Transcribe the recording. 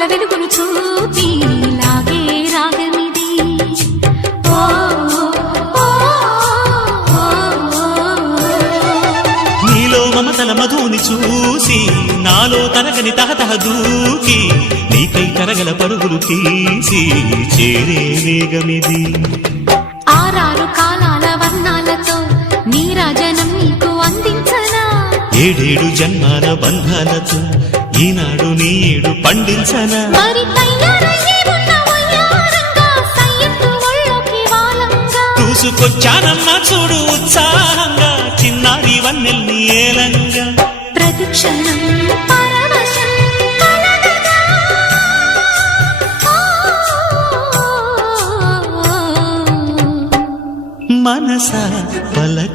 తలపుల వెలుగును చూపి లాగే రాగమిది. నీలో మమతల మధుని చూసి నాలో తరగని తహతహ దూకి నీకై తరగల పరుగులు తీసి చేరే వేగమిది. ఆరారు కాలాల వర్ణాలతో నీరాజనం నీకు అందించనా, ఏడేడు జన్మాల బంధాలతో ఈనాడు నీడు పండించనా. మరి తయారయ్యే ఉన్న వయ్యారంగా సయ్యత్తు ఒళ్ళోకి వాలంగా చూసుకొచ్చానమ్మా చూడు ఉత్సాహంగా చిన్నారి వన్నెల్ని ఏలంగా. ప్రతిక్షణం పరవశం కలగగా మనస పలక